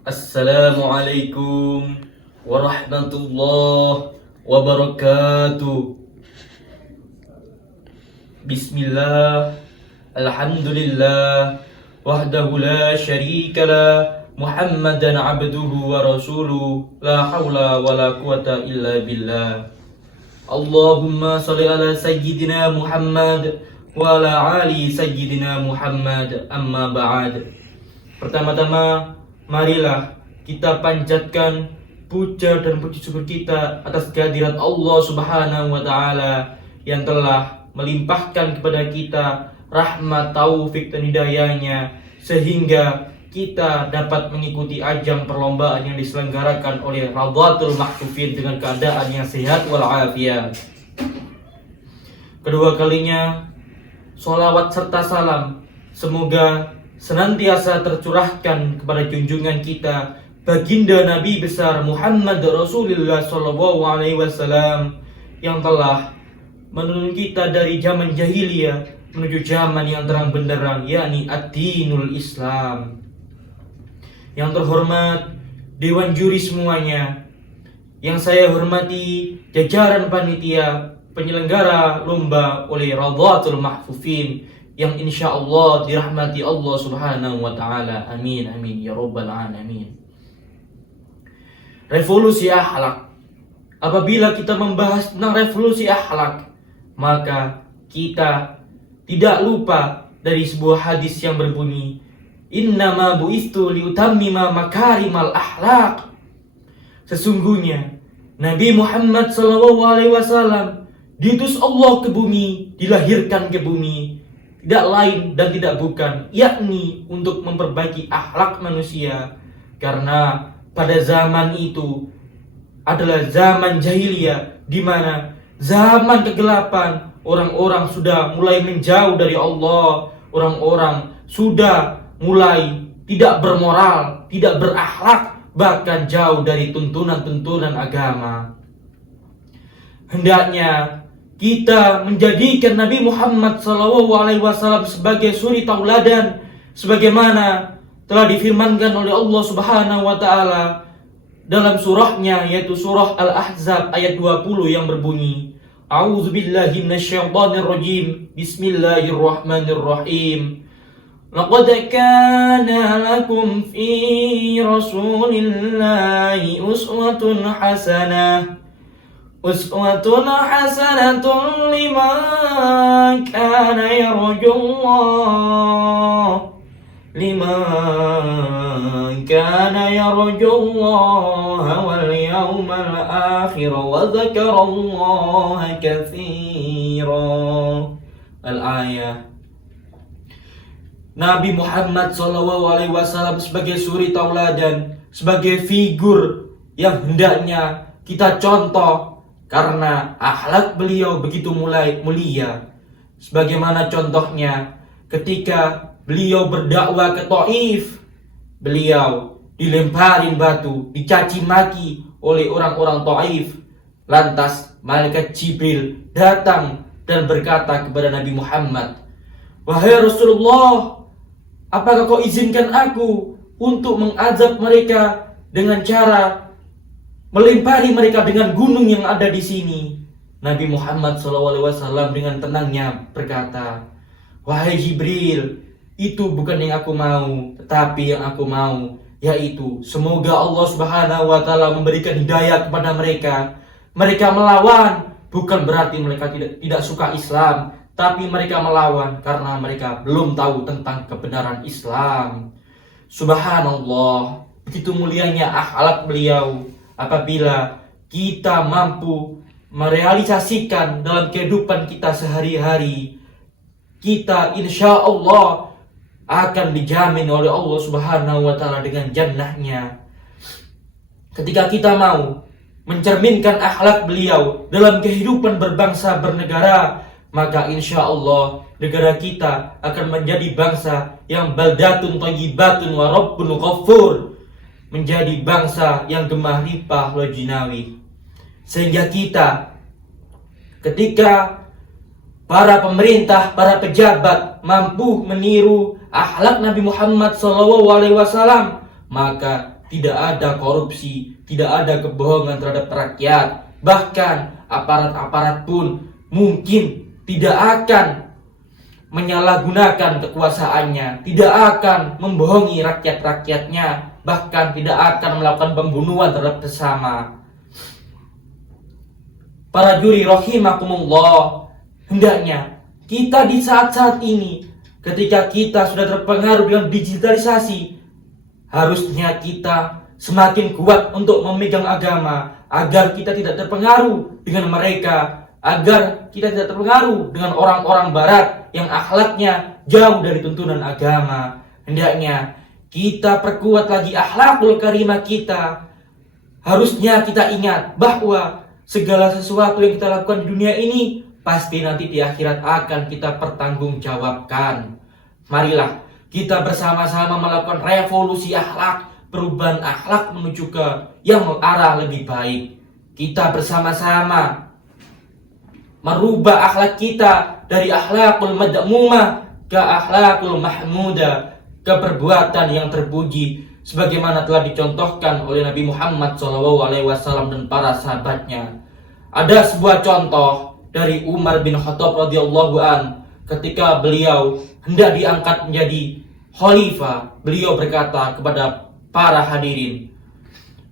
Assalamualaikum warahmatullahi wabarakatuh. Bismillah, alhamdulillah, wahdahu la syarika lah, Muhammadan abduhu wa rasuluh, la hawla wa la quwata illa billah. Allahumma salli ala sayyidina Muhammad wa ala ali sayyidina Muhammad, amma ba'd. Pertama-tama, marilah kita panjatkan puja dan puji syukur kita atas kehadirat Allah Subhanahu wa taala yang telah melimpahkan kepada kita rahmat, taufik dan hidayahnya sehingga kita dapat mengikuti ajang perlombaan yang diselenggarakan oleh Rawdatul Mahfufin dengan keadaan yang sehat walafiat. Kedua kalinya, sholawat serta salam semoga senantiasa tercurahkan kepada junjungan kita baginda Nabi besar Muhammad Rasulullah SAW yang telah menuntun kita dari zaman jahiliyah menuju zaman yang terang benderang, yakni ad-dinul Islam. Yang terhormat Dewan Juri semuanya, yang saya hormati jajaran panitia penyelenggara lomba oleh Rawdatul Mahfufin yang insya Allah dirahmati Allah Subhanahu wa ta'ala. Amin, amin, ya Rabbal alamin. Revolusi akhlak. Apabila kita membahas tentang revolusi akhlak, maka kita tidak lupa dari sebuah hadis yang berbunyi, innama bu'istu liutammima makarimal akhlak. Sesungguhnya Nabi Muhammad SAW diutus Allah ke bumi, dilahirkan ke bumi, tidak lain dan tidak bukan, yakni untuk memperbaiki akhlak manusia. Karena pada zaman itu adalah zaman jahiliyah, di mana zaman kegelapan, orang-orang sudah mulai menjauh dari Allah, orang-orang sudah mulai tidak bermoral, tidak berakhlak, bahkan jauh dari tuntunan-tuntunan agama. Hendaknya kita menjadikan Nabi Muhammad SAW sebagai suri tauladan, sebagaimana telah difirmankan oleh Allah Subhanahu wa taala dalam surahnya, yaitu surah Al-Ahzab ayat 20 yang berbunyi, A'udzubillahi minasyaitonirrajim, Bismillahirrahmanirrahim. Laqad kana lakum fi Rasulillahi uswatun hasanah liman kana yarjullaha wal yawmal akhir wa dzakarallaha katsiran. Al-ayah. Nabi Muhammad SAW sebagai suri tauladan, sebagai figur yang hendaknya kita contoh, karena akhlak beliau begitu mulia. Sebagaimana contohnya ketika beliau berdakwah ke Taif, beliau dilemparin batu, dicaci maki oleh orang-orang Taif. Lantas malaikat Jibril datang dan berkata kepada Nabi Muhammad, wahai Rasulullah, apakah kau izinkan aku untuk mengazab mereka dengan cara melempari mereka dengan gunung yang ada di sini? Nabi Muhammad SAW dengan tenangnya berkata, wahai Jibril, itu bukan yang aku mau, tetapi yang aku mau yaitu semoga Allah Subhanahu wa taala memberikan hidayah kepada mereka. Mereka melawan bukan berarti mereka tidak suka Islam, tapi mereka melawan karena mereka belum tahu tentang kebenaran Islam. Subhanallah, begitu mulianya akhlak beliau. Apabila kita mampu merealisasikan dalam kehidupan kita sehari-hari, kita insya Allah akan dijamin oleh Allah Subhanahu wa taala dengan jannahnya. Ketika kita mau mencerminkan akhlak beliau dalam kehidupan berbangsa bernegara, maka insya Allah negara kita akan menjadi bangsa yang baldatun thayyibatun wa rabbun ghafur, menjadi bangsa yang gemah ripah lojinawi. Sehingga kita, ketika para pemerintah, para pejabat mampu meniru akhlak Nabi Muhammad SAW, maka tidak ada korupsi, tidak ada kebohongan terhadap rakyat. Bahkan aparat-aparat pun mungkin tidak akan menyalahgunakan kekuasaannya, tidak akan membohongi rakyat-rakyatnya, bahkan tidak akan melakukan pembunuhan terhadap sesama. Para juri rahimakumullah, hendaknya kita di saat-saat ini, ketika kita sudah terpengaruh dengan digitalisasi, harusnya kita semakin kuat untuk memegang agama, agar kita tidak terpengaruh dengan mereka, agar kita tidak terpengaruh dengan orang-orang barat yang akhlaknya jauh dari tuntunan agama. Hendaknya kita perkuat lagi akhlakul karimah kita. Harusnya kita ingat bahwa segala sesuatu yang kita lakukan di dunia ini pasti nanti di akhirat akan kita pertanggungjawabkan. Marilah kita bersama-sama melakukan revolusi akhlak, perubahan akhlak menuju ke yang arah lebih baik. Kita bersama-sama merubah akhlak kita dari akhlakul madmumah ke akhlakul mahmudah, ke perbuatan yang terpuji, sebagaimana telah dicontohkan oleh Nabi Muhammad SAW dan para sahabatnya. Ada sebuah contoh dari Umar bin Khattab radhiyallahu an, ketika beliau hendak diangkat menjadi khalifah, beliau berkata kepada para hadirin,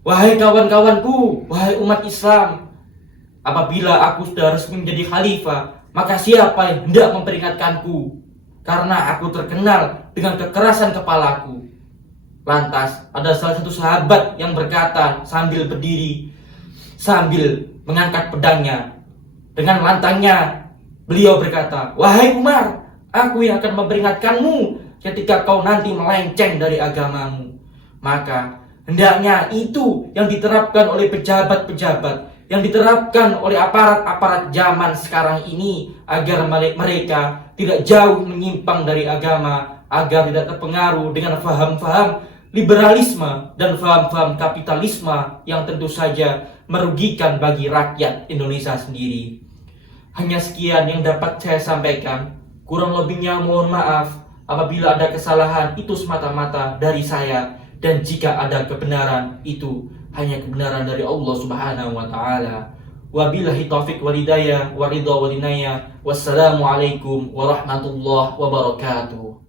"Wahai kawan-kawanku, wahai umat Islam, apabila aku sudah resmi menjadi khalifah, maka siapa yang hendak memperingatkanku? Karena aku terkenal dengan kekerasan kepalaku." Lantas ada salah satu sahabat yang berkata sambil berdiri, sambil mengangkat pedangnya. Dengan lantangnya beliau berkata, "Wahai Umar, aku yang akan memperingatkanmu ketika kau nanti melenceng dari agamamu." Maka hendaknya itu yang diterapkan oleh pejabat-pejabat, yang diterapkan oleh aparat-aparat zaman sekarang ini, agar mereka tidak jauh menyimpang dari agama, agar tidak terpengaruh dengan faham-faham liberalisme dan faham-faham kapitalisme yang tentu saja merugikan bagi rakyat Indonesia sendiri. Hanya sekian yang dapat saya sampaikan. Kurang lebihnya mohon maaf apabila ada kesalahan, itu semata-mata dari saya, dan jika ada kebenaran, itu hanya kebenaran dari Allah Subhanahu wa taala. Wabillahi taufik wal hidayah wa ridha wal inayah. Wassalamualaikum warahmatullahi wabarakatuh.